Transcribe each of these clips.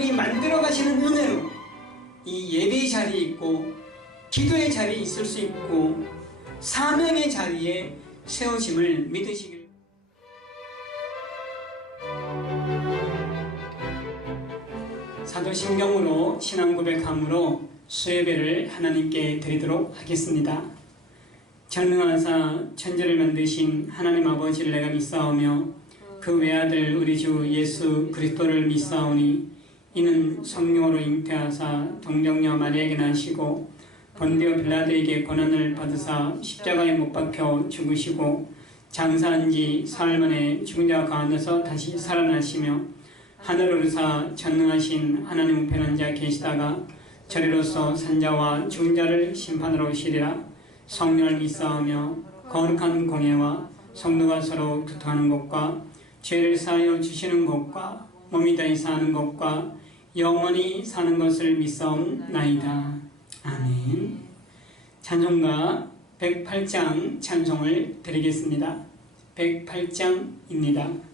하나님이 만들어 가시는 은혜로 이 예배의 자리에 있고 기도의 자리에 있을 수 있고 사명의 자리에 세워짐을 믿으시길. 사도신경으로 신앙 고백함으로 수예배를 하나님께 드리도록 하겠습니다. 전능하사 천지를 만드신 하나님 아버지를 내가 믿사오며 그 외아들 우리 주 예수 그리스도를 믿사오니 이는 성령으로 잉태하사 동정녀 마리아에게 나시고 본디오 빌라도에게 고난을 받으사 십자가에 못 박혀 죽으시고 장사한 지 사흘 만에 죽은 자 가운데서 다시 살아나시며 하늘 오르사 전능하신 하나님 우편한 자 계시다가 저리로서 산자와 죽은 자를 심판하러 오시리라. 성령을 믿사오며 거룩한 공예와 성도가 서로 교통하는 것과 죄를 사하여 주시는 것과 몸이 다히 사는 것과 영원히 사는 것을 믿사옵나이다. 아멘. 찬송가 108장 찬송을 드리겠습니다. 108장입니다.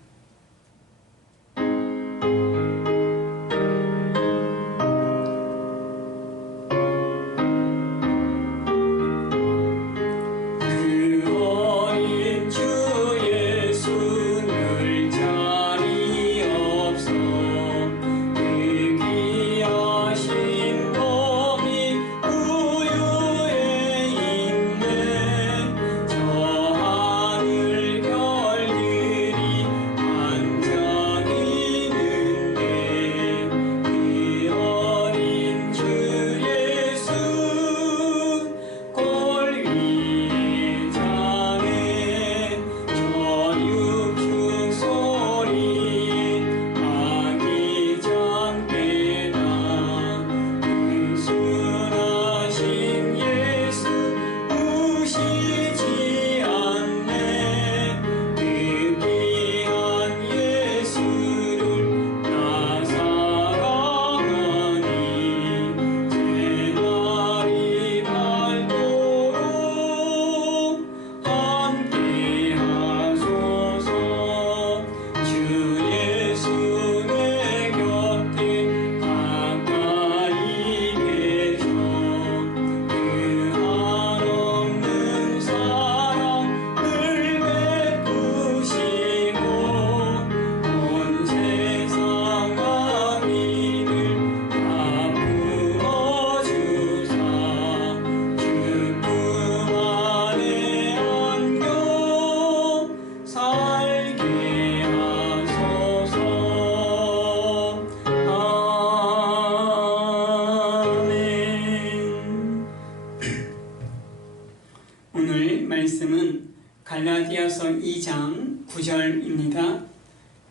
말씀은 갈라디아서 2장 9절입니다.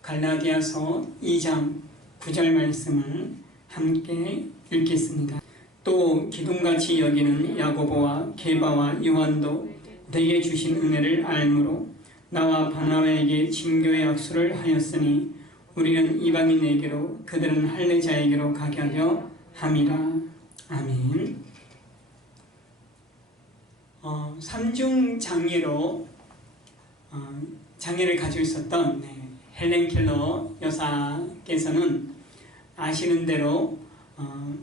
갈라디아서 2장 9절 말씀을 함께 읽겠습니다. 또 기둥같이 여기는 야고보와 게바와 요한도 내게 주신 은혜를 알므로 나와 바나바에게 진교의 약수를 하였으니 우리는 이방인에게로 그들은 할례자에게로 가게 하려 함이라. 아멘. 삼중 장애로 장애를 가지고 있었던 헬렌 켈러 여사께서는 아시는 대로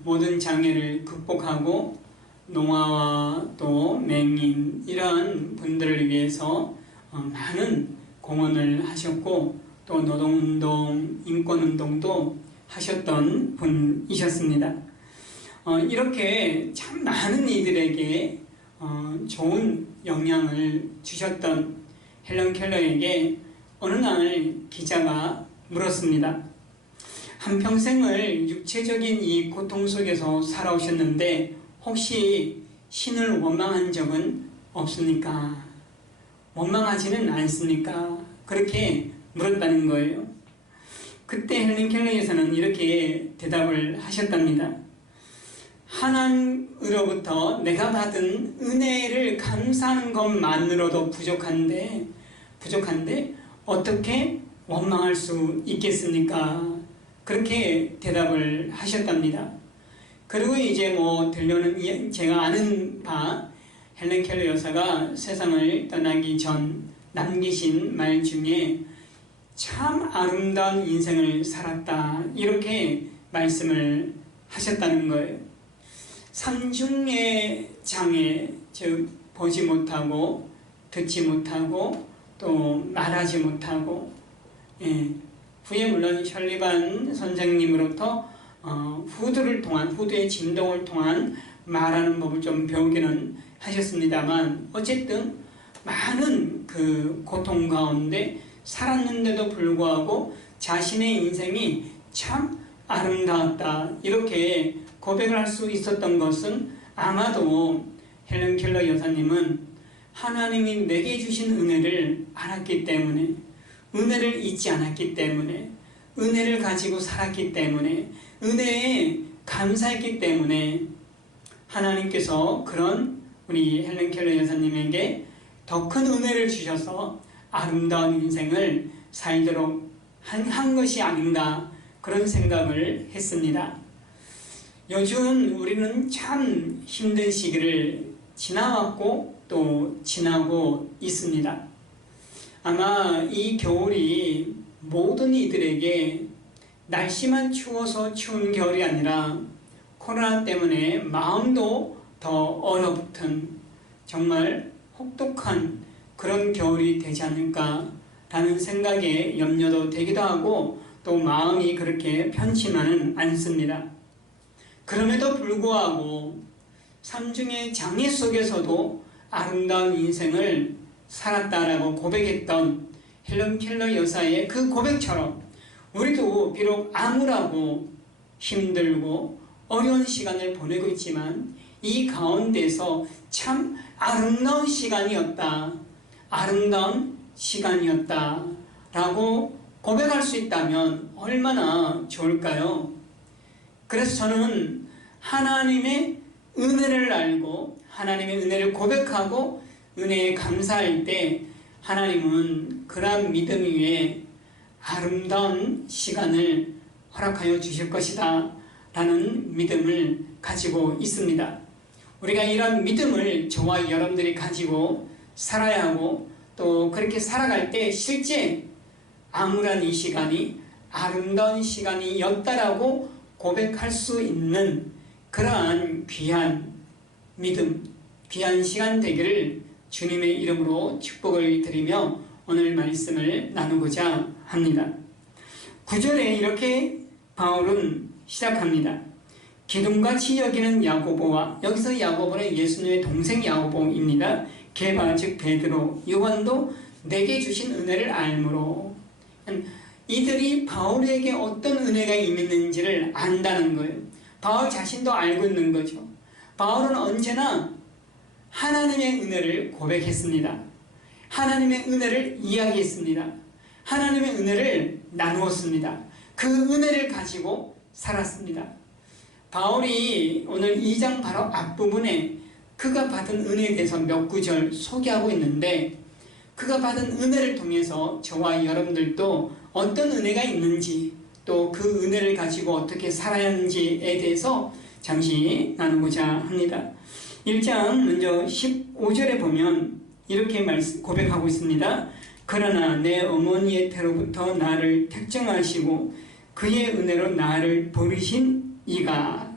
모든 장애를 극복하고 농아와 또 맹인 이러한 분들을 위해서 많은 공헌을 하셨고 또 노동운동, 인권운동도 하셨던 분이셨습니다. 이렇게 참 많은 이들에게 좋은 영향을 주셨던 헬렌 켈러에게 어느 날 기자가 물었습니다. 한평생을 육체적인 이 고통 속에서 살아오셨는데 혹시 신을 원망한 적은 없습니까? 원망하지는 않습니까? 그렇게 물었다는 거예요. 그때 헬렌 켈러에서는 이렇게 대답을 하셨답니다. 하나님으로부터 내가 받은 은혜를 감사하는 것만으로도 부족한데 어떻게 원망할 수 있겠습니까? 그렇게 대답을 하셨답니다. 그리고 이제 들려오는 제가 아는 바 헬렌 켈러 여사가 세상을 떠나기 전 남기신 말 중에 참 아름다운 인생을 살았다 이렇게 말씀을 하셨다는 거예요. 삼중의 장애, 즉 보지 못하고 듣지 못하고 또 말하지 못하고, 후에 물론 셜리반 선생님으로부터 후드의 진동을 통한 말하는 법을 좀 배우기는 하셨습니다만, 어쨌든 많은 그 고통 가운데 살았는데도 불구하고 자신의 인생이 참 아름다웠다, 이렇게 고백을 할 수 있었던 것은 아마도 헬런 켈러 여사님은 하나님이 내게 주신 은혜를 알았기 때문에, 은혜를 잊지 않았기 때문에, 은혜를 가지고 살았기 때문에, 은혜에 감사했기 때문에 하나님께서 그런 우리 헬런 켈러 여사님에게 더 큰 은혜를 주셔서 아름다운 인생을 살도록 한 것이 아닌가, 그런 생각을 했습니다. 요즘 우리는 참 힘든 시기를 지나왔고 또 지나고 있습니다. 아마 이 겨울이 모든 이들에게 날씨만 추워서 추운 겨울이 아니라 코로나 때문에 마음도 더 얼어붙은 정말 혹독한 그런 겨울이 되지 않을까라는 생각에 염려도 되기도 하고, 또 마음이 그렇게 편치만은 않습니다. 그럼에도 불구하고 삼중의 장애 속에서도 아름다운 인생을 살았다라고 고백했던 헬런 켈러 여사의 그 고백처럼 우리도 비록 암울하고 힘들고 어려운 시간을 보내고 있지만 이 가운데서 참 아름다운 시간이었다, 아름다운 시간이었다 라고 고백할 수 있다면 얼마나 좋을까요? 그래서 저는 하나님의 은혜를 알고 하나님의 은혜를 고백하고 은혜에 감사할 때 하나님은 그러한 믿음 위에 아름다운 시간을 허락하여 주실 것이다 라는 믿음을 가지고 있습니다. 우리가 이런 믿음을 저와 여러분들이 가지고 살아야 하고, 또 그렇게 살아갈 때 실제 암울한 이 시간이 아름다운 시간이었다라고 고백할 수 있는 그러한 귀한 믿음, 귀한 시간 되기를 주님의 이름으로 축복을 드리며 오늘 말씀을 나누고자 합니다. 9절에 이렇게 바울은 시작합니다. 기둥같이 여기는 야고보와, 여기서 야고보는 예수님의 동생 야고보입니다. 게바 즉 베드로, 요한도 내게 주신 은혜를 알므로, 이들이 바울에게 어떤 은혜가 임했는지를 안다는 거예요. 바울 자신도 알고 있는 거죠. 바울은 언제나 하나님의 은혜를 고백했습니다. 하나님의 은혜를 이야기했습니다. 하나님의 은혜를 나누었습니다. 그 은혜를 가지고 살았습니다. 바울이 오늘 2장 바로 앞부분에 그가 받은 은혜에 대해서 몇 구절 소개하고 있는데, 그가 받은 은혜를 통해서 저와 여러분들도 어떤 은혜가 있는지, 또 그 은혜를 가지고 어떻게 살아야 하는지에 대해서 잠시 나누고자 합니다. 1장 먼저 15절에 보면 이렇게 고백하고 있습니다. 그러나 내 어머니의 태로부터 나를 택정하시고 그의 은혜로 나를 부르신 이가.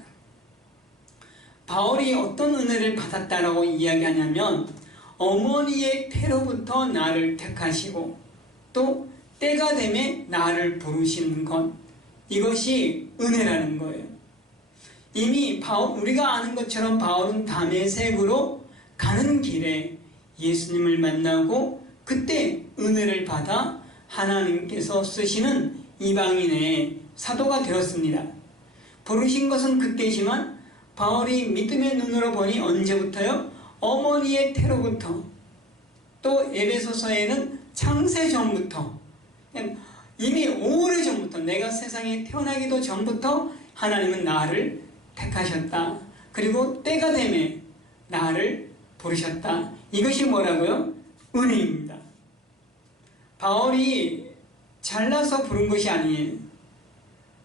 바울이 어떤 은혜를 받았다라고 이야기하냐면, 어머니의 태로부터 나를 택하시고 또 때가 되매 나를 부르시는 것, 이것이 은혜라는 거예요. 이미 우리가 아는 것처럼 바울은 다메섹으로 가는 길에 예수님을 만나고 그때 은혜를 받아 하나님께서 쓰시는 이방인의 사도가 되었습니다. 부르신 것은 그때지만 바울이 믿음의 눈으로 보니 언제부터요? 어머니의 태로부터, 또 에베소서에는 창세 전부터, 이미 오래전부터, 내가 세상에 태어나기도 전부터 하나님은 나를 택하셨다. 그리고 때가 되매 나를 부르셨다. 이것이 뭐라고요? 은혜입니다. 바울이 잘나서 부른 것이 아니에요.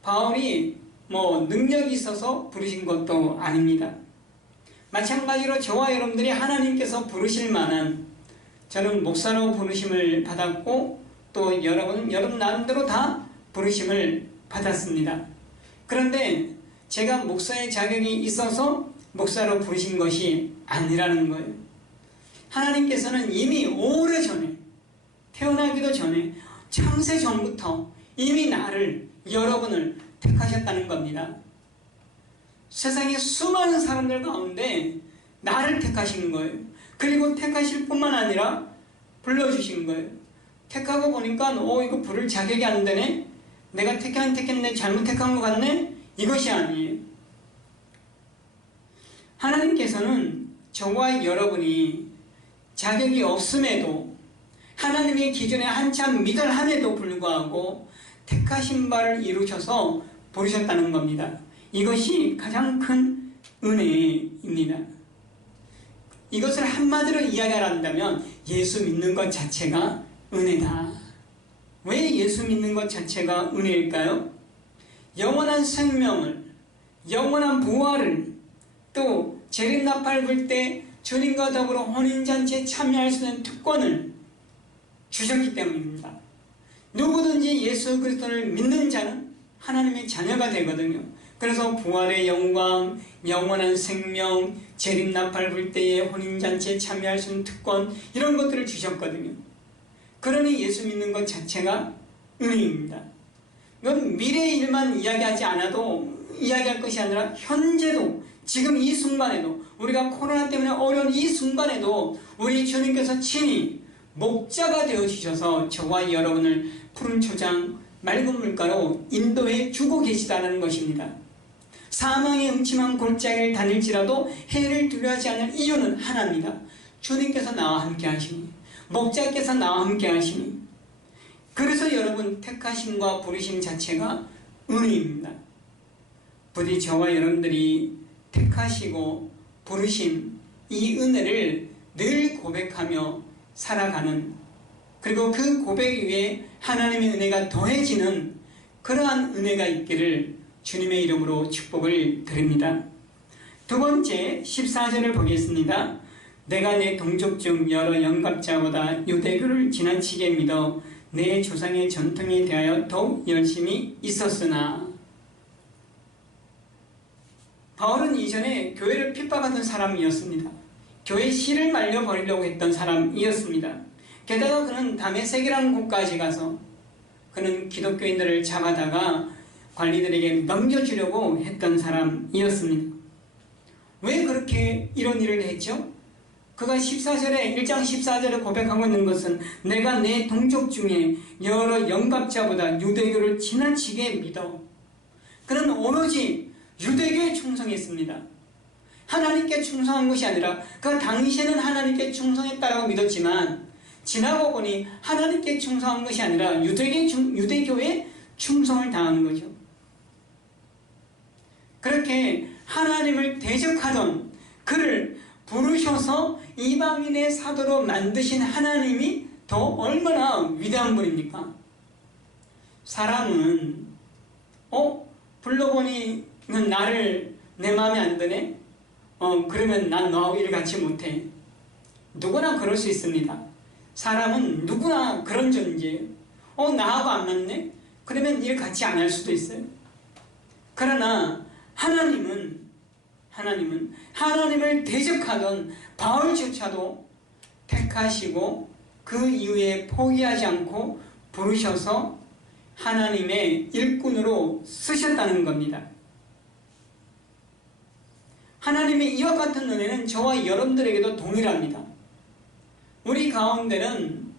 바울이 능력이 있어서 부르신 것도 아닙니다. 마찬가지로 저와 여러분들이 하나님께서 부르실 만한, 저는 목사로 부르심을 받았고 또 여러분 나름대로 다 부르심을 받았습니다. 그런데 제가 목사의 자격이 있어서 목사로 부르신 것이 아니라는 거예요. 하나님께서는 이미 오래전에, 태어나기도 전에, 창세 전부터 이미 나를, 여러분을 택하셨다는 겁니다. 세상에 수많은 사람들 가운데 나를 택하신 거예요. 그리고 택하실 뿐만 아니라 불러주신 거예요. 택하고 보니까 이거 부를 자격이 안 되네? 내가 택했네? 잘못 택한 것 같네? 이것이 아니에요. 하나님께서는 저와 여러분이 자격이 없음에도, 하나님의 기준에 한참 미달함에도 불구하고 택하신 바를 이루셔서 부르셨다는 겁니다. 이것이 가장 큰 은혜입니다. 이것을 한마디로 이야기한다면 예수 믿는 것 자체가 은혜다. 왜 예수 믿는 것 자체가 은혜일까요? 영원한 생명을, 영원한 부활을, 또 재림나팔 불 때 주님과 더불어 혼인잔치에 참여할 수 있는 특권을 주셨기 때문입니다. 누구든지 예수 그리스도를 믿는 자는 하나님의 자녀가 되거든요. 그래서 부활의 영광, 영원한 생명, 재림나팔 불 때에 혼인잔치에 참여할 수 있는 특권, 이런 것들을 주셨거든요. 그러니 예수 믿는 것 자체가 은혜입니다. 이건 미래의 일만 이야기하지 않아도 이야기할 것이 아니라 현재도, 지금 이 순간에도, 우리가 코로나 때문에 어려운 이 순간에도 우리 주님께서 친히 목자가 되어주셔서 저와 여러분을 푸른 초장, 맑은 물가로 인도해 주고 계시다는 것입니다. 사망의 음침한 골짜기를 다닐지라도 해를 두려워하지 않을 이유는 하나입니다. 주님께서 나와 함께 하시니, 목자께서 나와 함께 하시니. 그래서 여러분, 택하심과 부르심 자체가 은혜입니다. 부디 저와 여러분들이 택하시고 부르심, 이 은혜를 늘 고백하며 살아가는, 그리고 그 고백 위에 하나님의 은혜가 더해지는 그러한 은혜가 있기를 주님의 이름으로 축복을 드립니다. 두 번째 14절을 보겠습니다. 내가 내 동족 중 여러 영갑자보다 유대교를 지나치게 믿어 내 조상의 전통에 대하여 더욱 열심히 있었으나. 바울은 이전에 교회를 핍박하던 사람이었습니다. 교회 씨를 말려버리려고 했던 사람이었습니다. 게다가 그는 다메섹이라는 곳까지 가서 그는 기독교인들을 잡아다가 관리들에게 넘겨주려고 했던 사람이었습니다. 왜 그렇게 이런 일을 했죠? 그가 1장 14절에 고백하고 있는 것은 내가 내 동족 중에 여러 영갑자보다 유대교를 지나치게 믿어. 그는 오로지 유대교에 충성했습니다. 하나님께 충성한 것이 아니라, 그 당시에는 하나님께 충성했다고 믿었지만 지나고 보니 하나님께 충성한 것이 아니라 유대교에 충성을 당한 거죠. 그렇게 하나님을 대적하던 그를 부르셔서 이방인의 사도로 만드신 하나님이 더 얼마나 위대한 분입니까? 사람은 불러보니 나를 내 마음에 안 드네? 그러면 난 너하고 일 같이 못해. 누구나 그럴 수 있습니다. 사람은 누구나 그런 존재예요. 나하고 안 맞네? 그러면 일 같이 안 할 수도 있어요. 그러나 하나님은 하나님을 대적하던 바울조차도 택하시고 그 이후에 포기하지 않고 부르셔서 하나님의 일꾼으로 쓰셨다는 겁니다. 하나님의 이와 같은 은혜는 저와 여러분들에게도 동일합니다. 우리 가운데는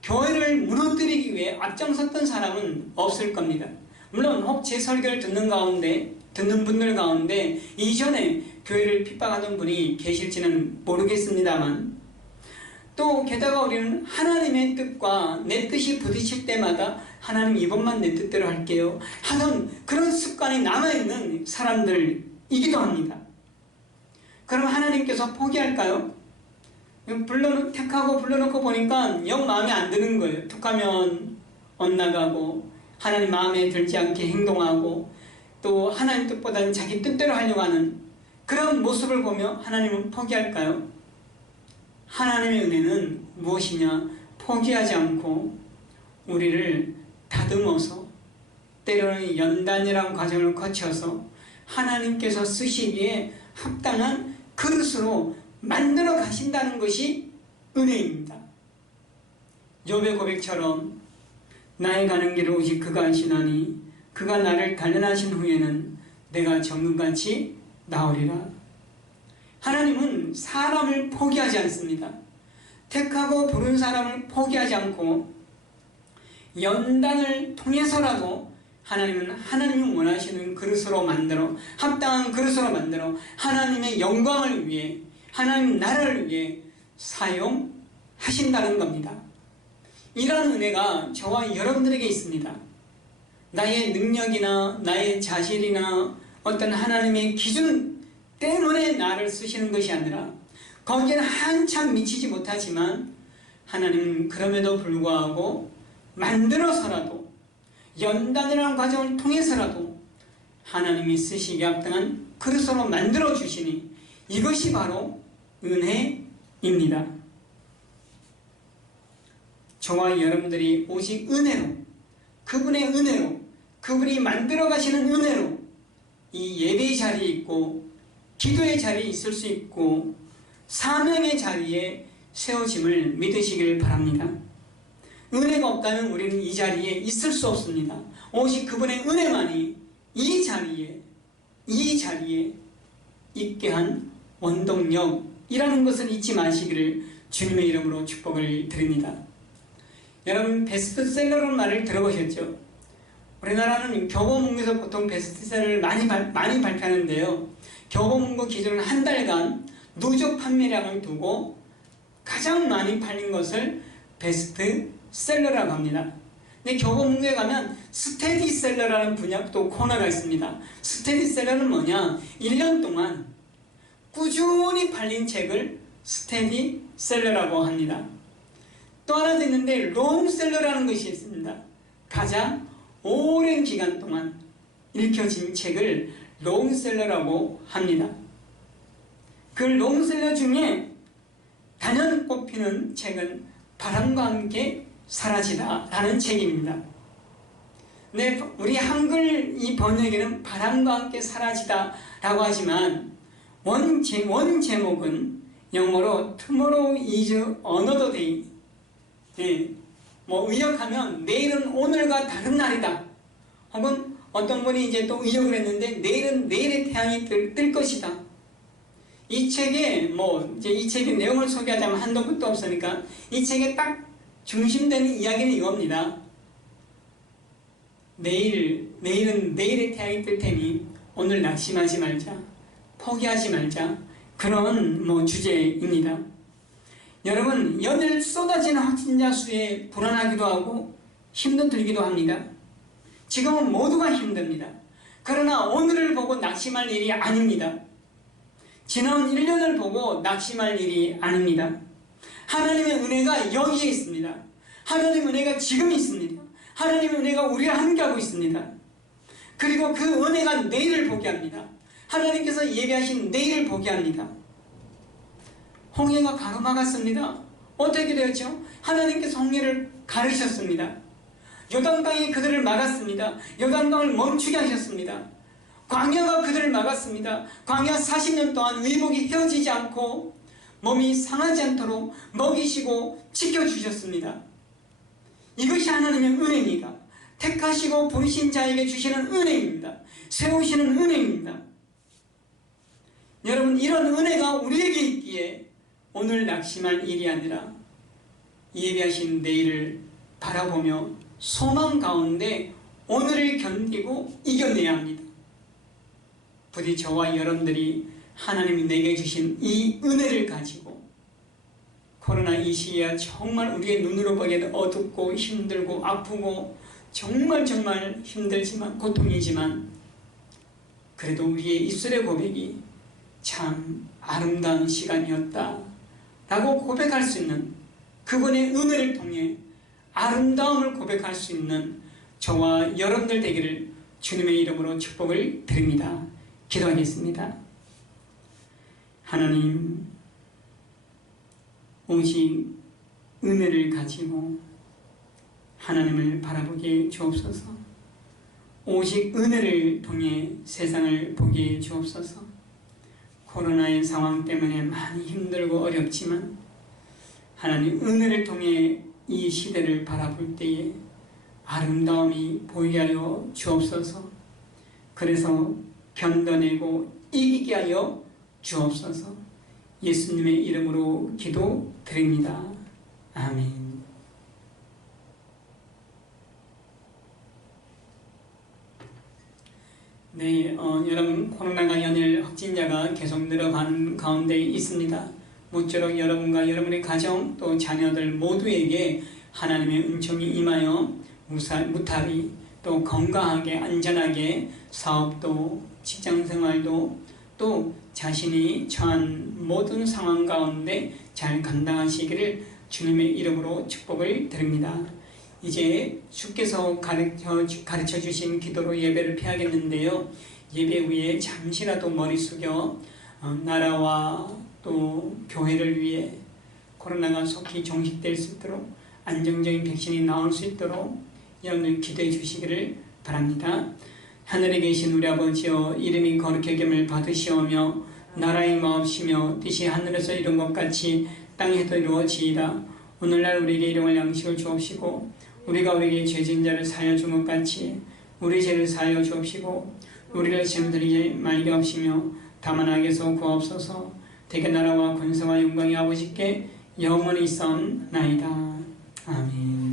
교회를 무너뜨리기 위해 앞장섰던 사람은 없을 겁니다. 물론 혹 제 설교를 듣는 분들 가운데 이전에 교회를 핍박하던 분이 계실지는 모르겠습니다만, 또 게다가 우리는 하나님의 뜻과 내 뜻이 부딪힐 때마다 하나님 이번만 내 뜻대로 할게요 하던 그런 습관이 남아있는 사람들이기도 합니다. 그럼 하나님께서 포기할까요? 택하고 불러놓고 보니까 영 마음에 안 드는 거예요. 툭하면 엇나가고 하나님 마음에 들지 않게 행동하고 또 하나님 뜻보다는 자기 뜻대로 하려고 하는 그런 모습을 보며 하나님은 포기할까요? 하나님의 은혜는 무엇이냐? 포기하지 않고 우리를 다듬어서 때로는 연단이라는 과정을 거쳐서 하나님께서 쓰시기에 합당한 그릇으로 만들어 가신다는 것이 은혜입니다. 욥의 고백처럼 나의 가는 길을 오직 그가 아시나니 그가 나를 단련하신 후에는 내가 정금같이 나오리라. 하나님은 사람을 포기하지 않습니다. 택하고 부른 사람을 포기하지 않고 연단을 통해서라도 하나님은 하나님이 원하시는 그릇으로 만들어, 합당한 그릇으로 만들어 하나님의 영광을 위해, 하나님 나라를 위해 사용하신다는 겁니다. 이러한 은혜가 저와 여러분들에게 있습니다. 나의 능력이나 나의 자질이나 어떤 하나님의 기준 때문에 나를 쓰시는 것이 아니라, 거기에는 한참 미치지 못하지만 하나님은 그럼에도 불구하고 만들어서라도, 연단이라는 과정을 통해서라도 하나님이 쓰시기에 합당한 그릇으로 만들어 주시니 이것이 바로 은혜입니다. 저와 여러분들이 오직 은혜로, 그분의 은혜로, 그분이 만들어 가시는 은혜로 이 예배의 자리에 있고 기도의 자리에 있을 수 있고 사명의 자리에 세워짐을 믿으시길 바랍니다. 은혜가 없다면 우리는 이 자리에 있을 수 없습니다. 오직 그분의 은혜만이 이 자리에 있게 한 원동력이라는 것을 잊지 마시기를 주님의 이름으로 축복을 드립니다. 여러분, 베스트셀러라는 말을 들어보셨죠? 우리나라는 교보문고에서 보통 베스트셀러를 많이 발표하는데요. 교보문고 기준은 한 달간 누적 판매량을 두고 가장 많이 팔린 것을 베스트셀러라고 합니다. 근데 교보문고에 가면 스테디셀러라는 분야도 코너가 있습니다. 스테디셀러는 뭐냐? 1년 동안 꾸준히 팔린 책을 스테디셀러라고 합니다. 또 하나 더 있는데 롱셀러라는 것이 있습니다. 가장 오랜 기간 동안 읽혀진 책을 롱셀러라고 합니다. 그 롱셀러 중에 단연 꼽히는 책은 바람과 함께 사라지다 라는 책입니다. 네, 우리 한글 이 번역에는 바람과 함께 사라지다 라고 하지만 원 제목은 영어로 Tomorrow is another day. 예, 의역하면 내일은 오늘과 다른 날이다. 혹은 어떤 분이 이제 또 의역을 했는데 내일은 내일의 태양이 뜰 것이다. 이 책에 이제 이 책의 내용을 소개하자면 한도 끝도 없으니까 이 책에 딱 중심되는 이야기는 이겁니다. 내일은 내일의 태양이 뜰 테니 오늘 낙심하지 말자, 포기하지 말자, 그런 주제입니다. 여러분, 연일 쏟아지는 확진자 수에 불안하기도 하고 힘도 들기도 합니다. 지금은 모두가 힘듭니다. 그러나 오늘을 보고 낙심할 일이 아닙니다. 지나온 1년을 보고 낙심할 일이 아닙니다. 하나님의 은혜가 여기에 있습니다. 하나님의 은혜가 지금 있습니다. 하나님의 은혜가 우리와 함께하고 있습니다. 그리고 그 은혜가 내일을 보게 합니다. 하나님께서 예비하신 내일을 보게 합니다. 홍해가 가로막았습니다. 어떻게 되었죠? 하나님께서 홍해를 가르셨습니다. 요단강이 그들을 막았습니다. 요단강을 멈추게 하셨습니다. 광야가 그들을 막았습니다. 광야 40년 동안 의복이 헤어지지 않고 몸이 상하지 않도록 먹이시고 지켜주셨습니다. 이것이 하나님의 은혜입니다. 택하시고 부르신 자에게 주시는 은혜입니다. 세우시는 은혜입니다. 여러분, 이런 은혜가 우리에게 있기에 오늘 낙심할 일이 아니라 예비하신 내일을 바라보며 소망 가운데 오늘을 견디고 이겨내야 합니다. 부디 저와 여러분들이 하나님이 내게 주신 이 은혜를 가지고 코로나 이 시기야 정말 우리의 눈으로 보기에는 어둡고 힘들고 아프고 정말 힘들지만 고통이지만 그래도 우리의 입술의 고백이 참 아름다운 시간이었다 라고 고백할 수 있는, 그분의 은혜를 통해 아름다움을 고백할 수 있는 저와 여러분들 되기를 주님의 이름으로 축복을 드립니다. 기도하겠습니다. 하나님, 오직 은혜를 가지고 하나님을 바라보게 주옵소서. 오직 은혜를 통해 세상을 보게 주옵소서. 코로나의 상황 때문에 많이 힘들고 어렵지만 하나님 은혜를 통해 이 시대를 바라볼 때에 아름다움이 보이게 하여 주옵소서. 그래서 견뎌내고 이기게 하여 주옵소서. 예수님의 이름으로 기도드립니다. 아멘. 네, 여러분, 코로나가 연일 확진자가 계속 늘어가는 가운데 있습니다. 모쪼록 여러분과 여러분의 가정 또 자녀들 모두에게 하나님의 은총이 임하여 무탈히 또 건강하게 안전하게 사업도 직장생활도 또 자신이 처한 모든 상황 가운데 잘 감당하시기를 주님의 이름으로 축복을 드립니다. 이제 주께서 가르쳐 주신 기도로 예배를 피하겠는데요. 예배 후에 잠시라도 머리 숙여 나라와 또 교회를 위해 코로나가 속히 종식될 수 있도록 안정적인 백신이 나올 수 있도록 여러분들 기도해 주시기를 바랍니다. 하늘에 계신 우리 아버지여, 이름이 거룩히 여김을 받으시오며 나라의 마옵시며 뜻이 하늘에서 이룬 것 같이 땅에도 이루어지이다. 오늘날 우리에게 일용할 양식을 주옵시고 우리가 우리에게 죄진 자를 사하여 준 것 같이 우리 죄를 사하여 주옵시고 우리를 시험 들이게 말게 없이며 다만 악에서 구하옵소서. 대개 나라와 권세와 영광이 아버지께 영원히 있사옵나이다. 아멘.